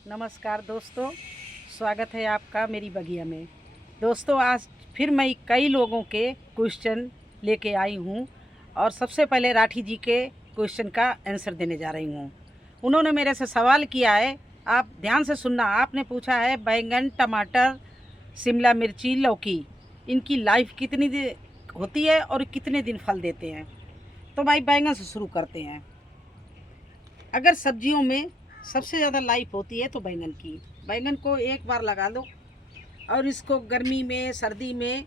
नमस्कार दोस्तों, स्वागत है आपका मेरी बगिया में। दोस्तों, आज फिर मैं कई लोगों के क्वेश्चन लेके आई हूँ और सबसे पहले राठी जी के क्वेश्चन का आंसर देने जा रही हूँ। उन्होंने मेरे से सवाल किया है, आप ध्यान से सुनना। आपने पूछा है बैंगन, टमाटर, शिमला मिर्ची, लौकी, इनकी लाइफ कितनी होती है और कितने दिन फल देते हैं। तो भाई बैंगन से शुरू करते हैं। अगर सब्जियों में सबसे ज़्यादा लाइफ होती है तो बैंगन की। बैंगन को एक बार लगा लो और इसको गर्मी में, सर्दी में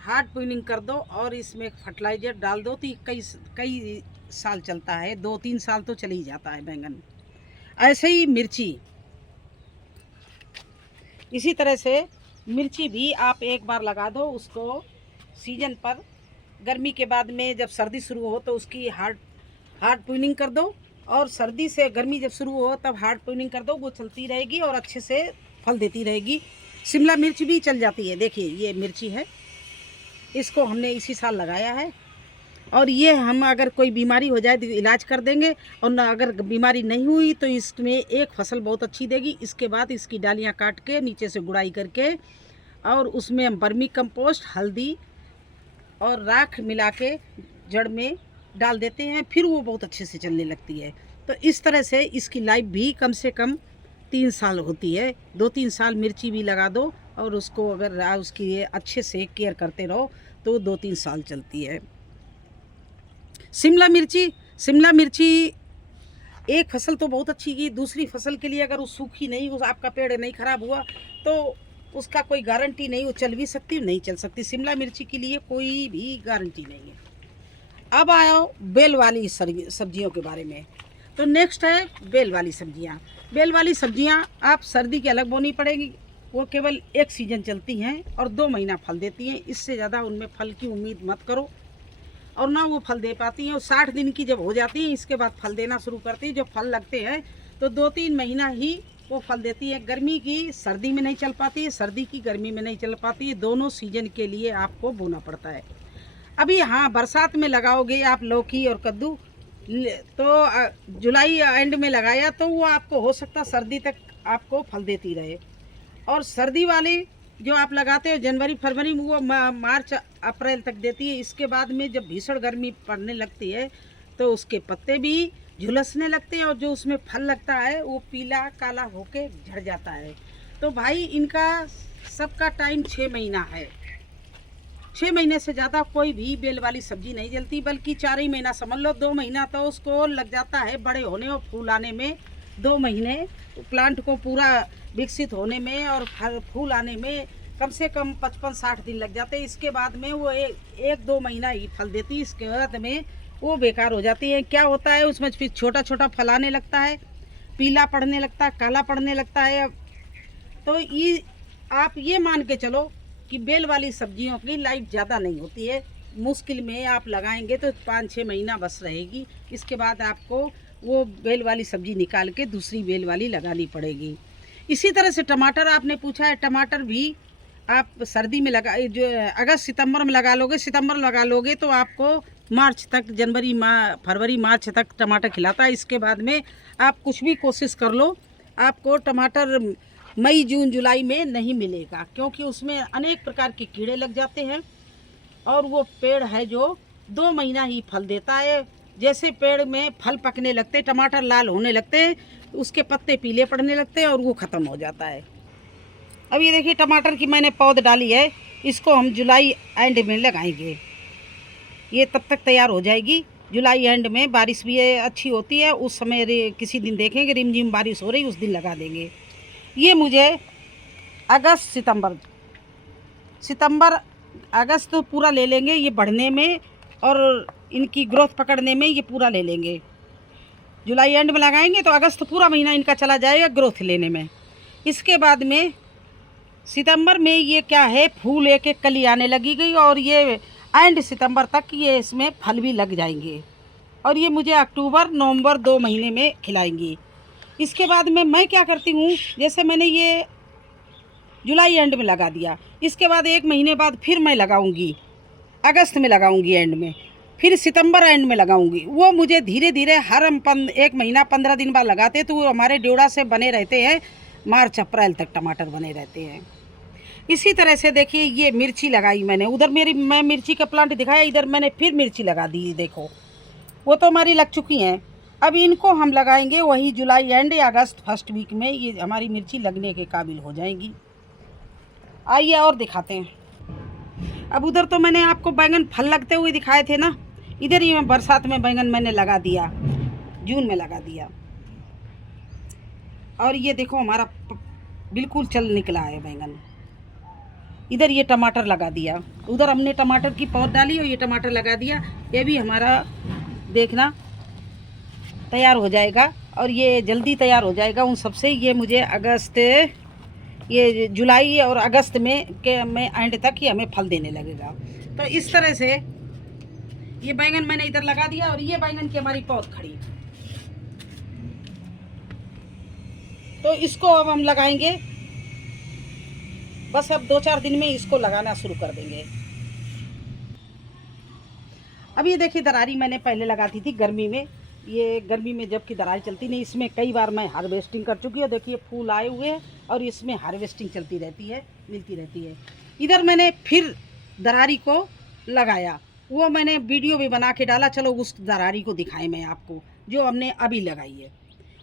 हार्ड प्रूनिंग कर दो और इसमें फर्टिलाइज़र डाल दो तो ये कई साल चलता है। 2-3 साल तो चल ही जाता है बैंगन। ऐसे ही मिर्ची, इसी तरह से मिर्ची भी आप एक बार लगा दो, उसको सीजन पर गर्मी के बाद में जब सर्दी शुरू हो तो उसकी हार्ड प्रूनिंग कर दो और सर्दी से गर्मी जब शुरू हो तब हार्ड प्रूनिंग कर दो। वो चलती रहेगी और अच्छे से फल देती रहेगी। शिमला मिर्च भी चल जाती है। देखिए ये मिर्ची है, इसको हमने इसी साल लगाया है और ये हम अगर कोई बीमारी हो जाए तो इलाज कर देंगे और ना अगर बीमारी नहीं हुई तो इसमें एक फसल बहुत अच्छी देगी। इसके बाद इसकी डालियाँ काट के नीचे से गुड़ाई करके और उसमें हम वर्मी कंपोस्ट, हल्दी और राख मिला के जड़ में डाल देते हैं, फिर वो बहुत अच्छे से चलने लगती है। तो इस तरह से इसकी लाइफ भी कम से कम 3 साल होती है। 2-3 साल मिर्ची भी लगा दो और उसको अगर उसकी अच्छे से केयर करते रहो तो 2-3 साल चलती है। शिमला मिर्ची एक फसल तो बहुत अच्छी की, दूसरी फसल के लिए अगर वो सूखी नहीं, उस आपका पेड़ नहीं खराब हुआ तो उसका कोई गारंटी नहीं, वो चल भी सकती नहीं चल सकती। शिमला मिर्ची के लिए कोई भी गारंटी नहीं है। अब आओ बेल वाली सब्जियों के बारे में। तो नेक्स्ट है बेल वाली सब्जियां। बेल वाली सब्जियां आप सर्दी की अलग बोनी पड़ेगी। वो केवल एक सीज़न चलती हैं और 2 महीना फल देती हैं। इससे ज़्यादा उनमें फल की उम्मीद मत करो और ना वो फल दे पाती हैं। और 60 दिन की जब हो जाती हैं इसके बाद फल देना शुरू करती हैं। जब फल लगते हैं तो 2-3 महीना ही वो फल देती है। गर्मी की सर्दी में नहीं चल पाती है, सर्दी की गर्मी में नहीं चल पाती है। दोनों सीजन के लिए आपको बोना पड़ता है। अभी हाँ, बरसात में लगाओगे आप लौकी और कद्दू तो जुलाई एंड में लगाया तो वो आपको हो सकता सर्दी तक आपको फल देती रहे। और सर्दी वाली जो आप लगाते हो जनवरी फरवरी में, वो मार्च अप्रैल तक देती है। इसके बाद में जब भीषण गर्मी पड़ने लगती है तो उसके पत्ते भी झुलसने लगते हैं और जो उसमें फल लगता है वो पीला काला होके झड़ जाता है। तो भाई इनका सबका टाइम 6 महीना है। 6 महीने से ज़्यादा कोई भी बेल वाली सब्जी नहीं जलती, बल्कि 4 ही महीना समझ लो। 2 महीना तो उसको लग जाता है बड़े होने और फूल आने में। 2 महीने प्लांट को पूरा विकसित होने में और फूल आने में कम से कम 55-60 दिन लग जाते हैं। इसके बाद में वो 1-2 महीना ही फल देती है। इसके बाद में वो बेकार हो जाती है। क्या होता है उसमें फिर छोटा छोटा फल आने लगता है, पीला पड़ने लगता है, काला पड़ने लगता है। तो ये आप ये मान के चलो कि बेल वाली सब्जियों की लाइफ ज़्यादा नहीं होती है। मुश्किल में आप लगाएंगे तो 5-6 महीना बस रहेगी। इसके बाद आपको वो बेल वाली सब्जी निकाल के दूसरी बेल वाली लगानी पड़ेगी। इसी तरह से टमाटर आपने पूछा है, टमाटर भी आप सर्दी में लगा, जो अगस्त सितंबर में लगा लोगे, सितंबर लगा लोगे तो आपको मार्च तक, फरवरी मार्च तक टमाटर खिलाता है। इसके बाद में आप कुछ भी कोशिश कर लो, आपको टमाटर मई जून जुलाई में नहीं मिलेगा, क्योंकि उसमें अनेक प्रकार के कीड़े लग जाते हैं। और वो पेड़ है जो 2 महीना ही फल देता है। जैसे पेड़ में फल पकने लगते, टमाटर लाल होने लगते, उसके पत्ते पीले पड़ने लगते हैं और वो ख़त्म हो जाता है। अब ये देखिए टमाटर की मैंने पौध डाली है, इसको हम जुलाई एंड में लगाएंगे। ये तब तक तैयार हो जाएगी। जुलाई एंड में बारिश भी अच्छी होती है, उस समय किसी दिन देखेंगे रिमझिम बारिश हो रही, उस दिन लगा देंगे। ये मुझे अगस्त सितंबर अगस्त तो पूरा ले लेंगे ये बढ़ने में और इनकी ग्रोथ पकड़ने में, ये पूरा ले लेंगे। जुलाई एंड में लगाएंगे तो अगस्त पूरा महीना इनका चला जाएगा ग्रोथ लेने में। इसके बाद में सितंबर में ये क्या है, फूल एक कली आने लगेगी और ये एंड सितंबर तक ये इसमें फल भी लग जाएंगे और ये मुझे अक्टूबर नवंबर 2 महीने में खिलाएंगी। इसके बाद में मैं क्या करती हूँ, जैसे मैंने ये जुलाई एंड में लगा दिया, इसके बाद 1 महीने बाद फिर मैं लगाऊंगी, अगस्त में लगाऊंगी एंड में। फिर सितंबर एंड में लगाऊंगी। वो मुझे धीरे धीरे हर हम 1 महीना 15 दिन बाद लगाते तो वो हमारे ड्योढ़ा से बने रहते हैं, मार्च अप्रैल तक टमाटर बने रहते हैं। इसी तरह से देखिए ये मिर्ची लगाई मैंने, उधर मैं मिर्ची का प्लांट दिखाया, इधर मैंने फिर मिर्ची लगा दी। देखो वो तो हमारी लग चुकी हैं। अब इनको हम लगाएंगे वही जुलाई एंड या अगस्त फर्स्ट वीक में ये हमारी मिर्ची लगने के काबिल हो जाएंगी। आइए और दिखाते हैं। अब उधर तो मैंने आपको बैंगन फल लगते हुए दिखाए थे ना, इधर ही बरसात में बैंगन मैंने लगा दिया, जून में लगा दिया। और ये देखो हमारा बिल्कुल चल निकला है बैंगन। इधर ये टमाटर लगा दिया, उधर हमने टमाटर की पौध डाली और ये टमाटर लगा दिया। ये भी हमारा देखना तैयार हो जाएगा और ये जल्दी तैयार हो जाएगा उन सबसे। ये मुझे अगस्त, ये जुलाई और अगस्त में एंड तक ये हमें फल देने लगेगा। तो इस तरह से ये बैंगन मैंने इधर लगा दिया और ये बैंगन की हमारी पौध खड़ी। तो इसको अब हम लगाएंगे, बस अब 2-4 दिन में इसको लगाना शुरू कर देंगे। अब ये देखिए दरारी मैंने पहले लगाती थी गर्मी में, ये गर्मी में जबकि दरार चलती नहीं, इसमें कई बार मैं हार्वेस्टिंग कर चुकी हूँ। देखिए फूल आए हुए हैं और इसमें हार्वेस्टिंग चलती रहती है, मिलती रहती है। इधर मैंने फिर दरारी को लगाया, वो मैंने वीडियो भी बना के डाला। चलो उस दरारी को दिखाएं मैं आपको जो हमने अभी लगाई है।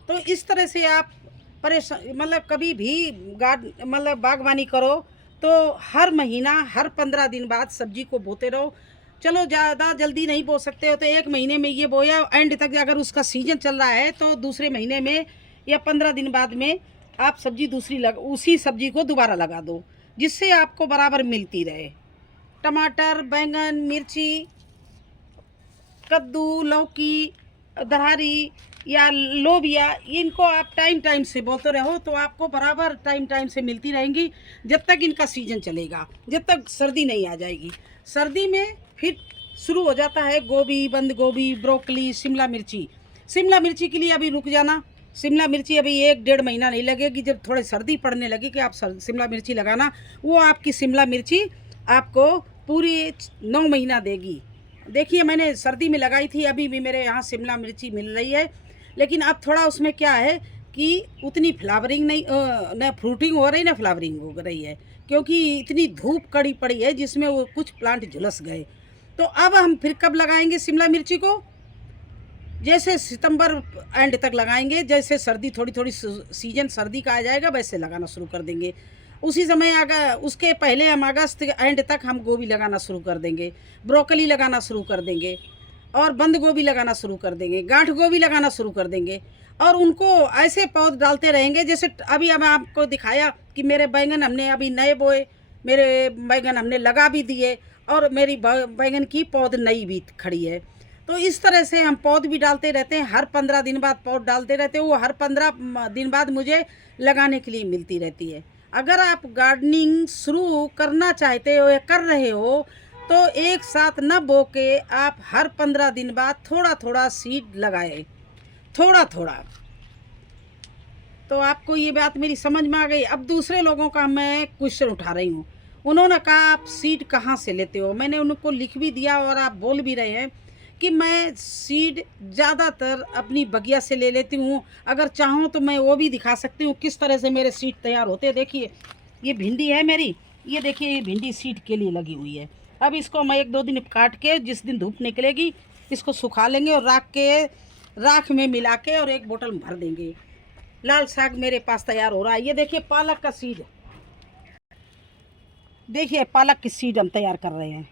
तो इस तरह से आप मतलब कभी भी बागवानी करो तो हर महीना हर 15 दिन बाद सब्जी को बोते रहो। चलो ज़्यादा जल्दी नहीं बो सकते हो तो 1 महीने में ये बोया, एंड तक अगर उसका सीजन चल रहा है तो दूसरे महीने में या 15 दिन बाद में आप सब्जी उसी सब्जी को दोबारा लगा दो, जिससे आपको बराबर मिलती रहे। टमाटर, बैंगन, मिर्ची, कद्दू, लौकी, दरारी या लोबिया, इनको आप टाइम से बोते रहो तो आपको बराबर टाइम से मिलती रहेंगी जब तक इनका सीजन चलेगा, जब तक सर्दी नहीं आ जाएगी। सर्दी में फिर शुरू हो जाता है गोभी, बंद गोभी, ब्रोकली, शिमला मिर्ची। शिमला मिर्ची के लिए अभी रुक जाना, शिमला मिर्ची अभी 1-1.5 महीना नहीं लगेगी। जब थोड़ी सर्दी पड़ने लगी कि आप शिमला मिर्ची लगाना, वो आपकी शिमला मिर्ची आपको पूरी 9 महीना देगी। देखिए मैंने सर्दी में लगाई थी, अभी भी मेरे यहाँ शिमला मिर्ची मिल रही है, लेकिन अब थोड़ा उसमें क्या है कि उतनी फ्लावरिंग नहीं, न फ्रूटिंग हो रही न फ्लावरिंग हो रही है, क्योंकि इतनी धूप कड़ी पड़ी है जिसमें वो कुछ प्लांट झुलस गए। तो अब हम फिर कब लगाएंगे शिमला मिर्ची को? जैसे सितंबर एंड तक लगाएंगे, जैसे सर्दी थोड़ी सीजन सर्दी का आ जाएगा वैसे लगाना शुरू कर देंगे। उसी समय उसके पहले हम अगस्त एंड तक हम गोभी लगाना शुरू कर देंगे, ब्रोकली लगाना शुरू कर देंगे और बंद गोभी लगाना शुरू कर देंगे, गांठ गोभी लगाना शुरू कर देंगे। और उनको ऐसे पौध डालते रहेंगे जैसे अभी हम आपको दिखाया कि मेरे बैंगन हमने अभी नए बोए, मेरे बैंगन हमने लगा भी दिए और मेरी बैंगन की पौध नई भी खड़ी है। तो इस तरह से हम पौध भी डालते रहते हैं, हर 15 दिन बाद पौध डालते रहते हैं। वो हर 15 दिन बाद मुझे लगाने के लिए मिलती रहती है। अगर आप गार्डनिंग शुरू करना चाहते हो या कर रहे हो तो एक साथ न बो के आप हर 15 दिन बाद थोड़ा सीड लगाए, थोड़ा। तो आपको ये बात मेरी समझ में आ गई। अब दूसरे लोगों का मैं क्वेश्चन उठा रही हूँ, उन्होंने कहा आप सीड कहाँ से लेते हो? मैंने उनको लिख भी दिया और आप बोल भी रहे हैं कि मैं सीड ज़्यादातर अपनी बगिया से ले लेती हूँ। अगर चाहूँ तो मैं वो भी दिखा सकती हूँ किस तरह से मेरे सीड तैयार होते हैं। देखिए ये भिंडी है मेरी, ये देखिए ये भिंडी सीड के लिए लगी हुई है। अब इसको मैं 1-2 दिन काट के, जिस दिन धूप निकलेगी इसको सुखा लेंगे और राख में मिला के और एक बोतल में भर देंगे। लाल साग मेरे पास तैयार हो रहा है। ये देखिए पालक का सीड, देखिए पालक की सीड हम तैयार कर रहे हैं।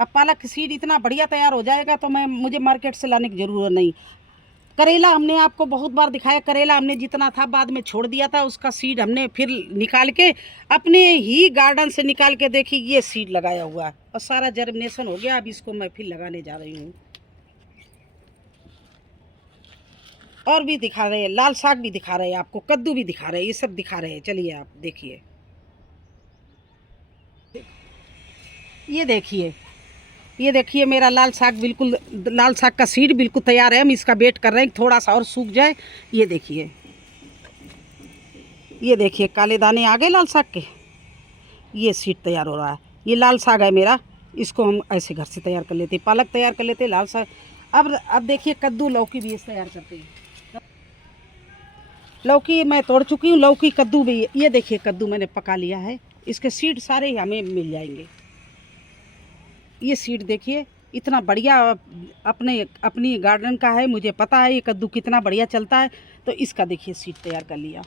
अब पालक की सीड इतना बढ़िया तैयार हो जाएगा तो मुझे मार्केट से लाने की ज़रूरत नहीं। करेला हमने आपको बहुत बार दिखाया, करेला हमने जितना था बाद में छोड़ दिया था, उसका सीड हमने फिर निकाल के अपने ही गार्डन से निकाल के देखिए ये सीड लगाया हुआ है और सारा जर्मिनेशन हो गया। अब इसको मैं फिर लगाने जा रही हूँ। और भी दिखा रहे हैं, लाल साग भी दिखा रहे हैं आपको, कद्दू भी दिखा रहे हैं, ये सब दिखा रहे हैं। चलिए आप देखिए, ये देखिए मेरा लाल साग, बिल्कुल लाल साग का सीड बिल्कुल तैयार है। हम इसका वेट कर रहे हैं थोड़ा सा और सूख जाए। ये देखिए काले दाने आ गए लाल साग के, ये सीड तैयार हो रहा है। ये लाल साग है मेरा, इसको हम ऐसे घर से तैयार कर लेते हैं, पालक तैयार कर लेते हैं, लाल साग। अब देखिए कद्दू लौकी भी इस तैयार करते हैं। लौकी मैं तोड़ चुकी हूँ, लौकी कद्दू भी, ये देखिए कद्दू मैंने पका लिया है, इसके सीड सारे हमें मिल जाएंगे। ये सीड देखिए इतना बढ़िया अपनी गार्डन का है, मुझे पता है ये कद्दू कितना बढ़िया चलता है, तो इसका देखिए सीड तैयार कर लिया।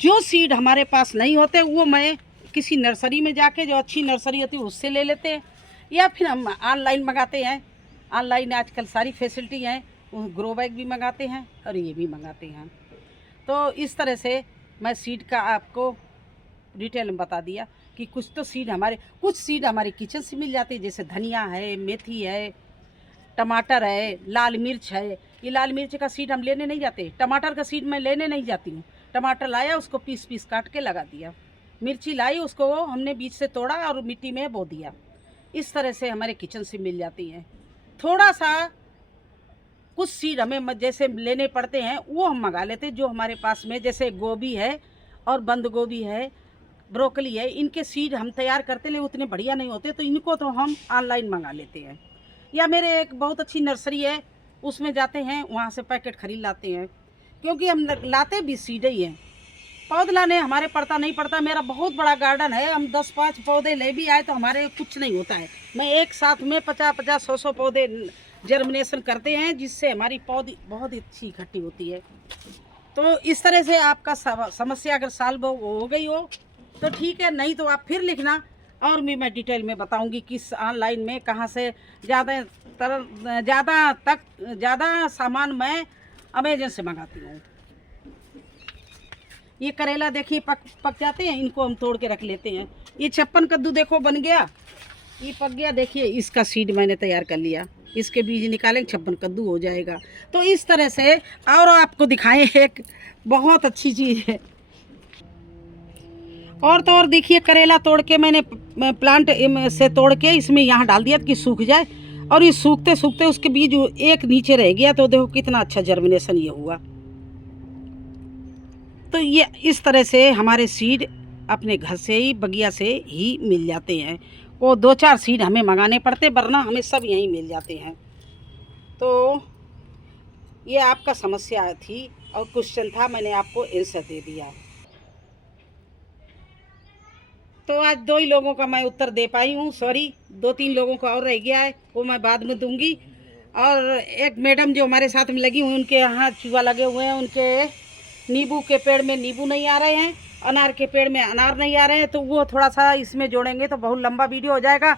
जो सीड हमारे पास नहीं होते वो मैं किसी नर्सरी में जाके, जो अच्छी नर्सरी होती है उससे ले लेते हैं, या फिर हम ऑनलाइन मंगाते हैं। ऑनलाइन आजकल सारी फैसिलिटी हैं, वो ग्रो बैग भी मंगाते हैं और ये भी मंगाते हैं। तो इस तरह से मैं सीड का आपको डिटेल में बता दिया कि कुछ सीड हमारे किचन से मिल जाती है, जैसे धनिया है, मेथी है, टमाटर है, लाल मिर्च है। ये लाल मिर्च का सीड हम लेने नहीं जाते, टमाटर का सीड मैं लेने नहीं जाती हूँ। टमाटर लाया, उसको पीस पीस काट के लगा दिया, मिर्ची लाई, उसको हमने बीज से तोड़ा और मिट्टी में बो दिया। इस तरह से हमारे किचन से मिल जाती हैं। थोड़ा सा कुछ सीड हमें जैसे लेने पड़ते हैं वो हम मंगा लेते हैं, जो हमारे पास में, जैसे गोभी है और बंद गोभी है, ब्रोकली है, इनके सीड हम तैयार करते ले उतने बढ़िया नहीं होते, तो इनको तो हम ऑनलाइन मंगा लेते हैं। या मेरे एक बहुत अच्छी नर्सरी है, उसमें जाते हैं, वहाँ से पैकेट खरीद लाते हैं, क्योंकि हम लाते भी सीड ही हैं। पौध लाने हमारे पड़ता नहीं पड़ता, मेरा बहुत बड़ा गार्डन है, हम 10-5 पौधे ले भी आए तो हमारे कुछ नहीं होता है। मैं एक साथ में 50-50, 100 पौधे जर्मिनेशन करते हैं, जिससे हमारी पौधी बहुत ही अच्छी इकट्ठी होती है। तो इस तरह से आपका समस्या अगर सॉल्व हो गई हो तो ठीक है, नहीं तो आप फिर लिखना, और भी मैं डिटेल में बताऊंगी किस ऑनलाइन में कहाँ से ज़्यादा सामान मैं अमेजन से मंगाती हूँ। ये करेला देखिए पक जाते हैं, इनको हम तोड़ के रख लेते हैं। ये 56 कद्दू देखो बन गया, ये पक गया। देखिए इसका सीड मैंने तैयार कर लिया, इसके बीज निकालेंगे, 56 कद्दू हो जाएगा। तो इस तरह से, और आपको दिखाएं एक बहुत अच्छी चीज़ है, और तो और देखिए करेला तोड़ के मैंने प्लांट से तोड़ के इसमें यहाँ डाल दिया कि सूख जाए, और ये सूखते सूखते उसके बीज एक नीचे रह गया, तो देखो कितना अच्छा जर्मिनेशन ये हुआ। तो ये इस तरह से हमारे सीड अपने घर से ही, बगिया से ही मिल जाते हैं। वो 2-4 सीड हमें मंगाने पड़ते, वरना हमें सब यहीं मिल जाते हैं। तो ये आपका समस्या थी और क्वेश्चन था, मैंने आपको आंसर दे दिया। तो आज 2 ही लोगों का मैं उत्तर दे पाई हूँ, सॉरी, 2-3 लोगों का और रह गया है, वो मैं बाद में दूंगी। और एक मैडम जो हमारे साथ में लगी हुई, उनके यहाँ चूहा लगे हुए हैं, उनके नींबू के पेड़ में नींबू नहीं आ रहे हैं, अनार के पेड़ में अनार नहीं आ रहे हैं, तो वो थोड़ा सा इसमें जोड़ेंगे तो बहुत लंबा वीडियो हो जाएगा।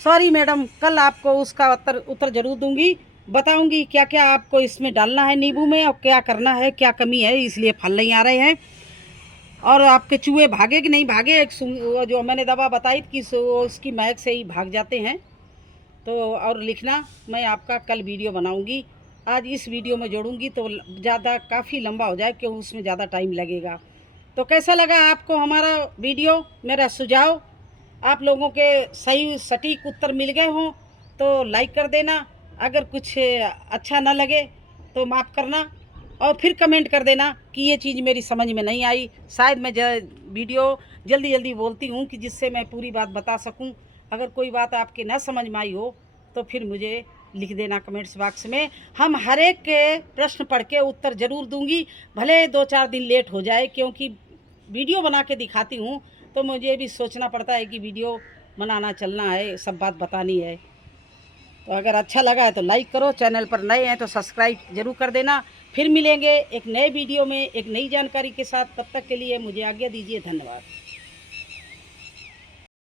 सॉरी मैडम, कल आपको उसका उत्तर ज़रूर दूंगी, बताऊंगी क्या क्या आपको इसमें डालना है नींबू में, और क्या करना है, क्या कमी है इसलिए फल नहीं आ रहे हैं, और आपके चूहे भागे कि नहीं भागे। एक जो मैंने दवा बताई कि उसकी महक से ही भाग जाते हैं। तो और लिखना, मैं आपका कल वीडियो बनाऊंगी, आज इस वीडियो में जोड़ूंगी तो ज़्यादा काफ़ी लंबा हो जाए, क्योंकि उसमें ज़्यादा टाइम लगेगा। तो कैसा लगा आपको हमारा वीडियो, मेरा सुझाव? आप लोगों के सही सटीक उत्तर मिल गए हों तो लाइक कर देना, अगर कुछ अच्छा ना लगे तो माफ़ करना, और फिर कमेंट कर देना कि ये चीज़ मेरी समझ में नहीं आई। शायद मैं वीडियो जल्दी बोलती हूँ कि जिससे मैं पूरी बात बता सकूँ। अगर कोई बात आपके ना समझ में आई हो तो फिर मुझे लिख देना कमेंट्स बॉक्स में, हम हर एक के प्रश्न पढ़ के उत्तर ज़रूर दूंगी, भले 2-4 दिन लेट हो जाए, क्योंकि वीडियो बना के दिखाती हूँ तो मुझे भी सोचना पड़ता है कि वीडियो बनाना चलना है, सब बात बतानी है। तो अगर अच्छा लगा है तो लाइक करो, चैनल पर नए हैं तो सब्सक्राइब ज़रूर कर देना। फिर मिलेंगे एक नए वीडियो में एक नई जानकारी के साथ, तब तक के लिए मुझे आज्ञा दीजिए, धन्यवाद।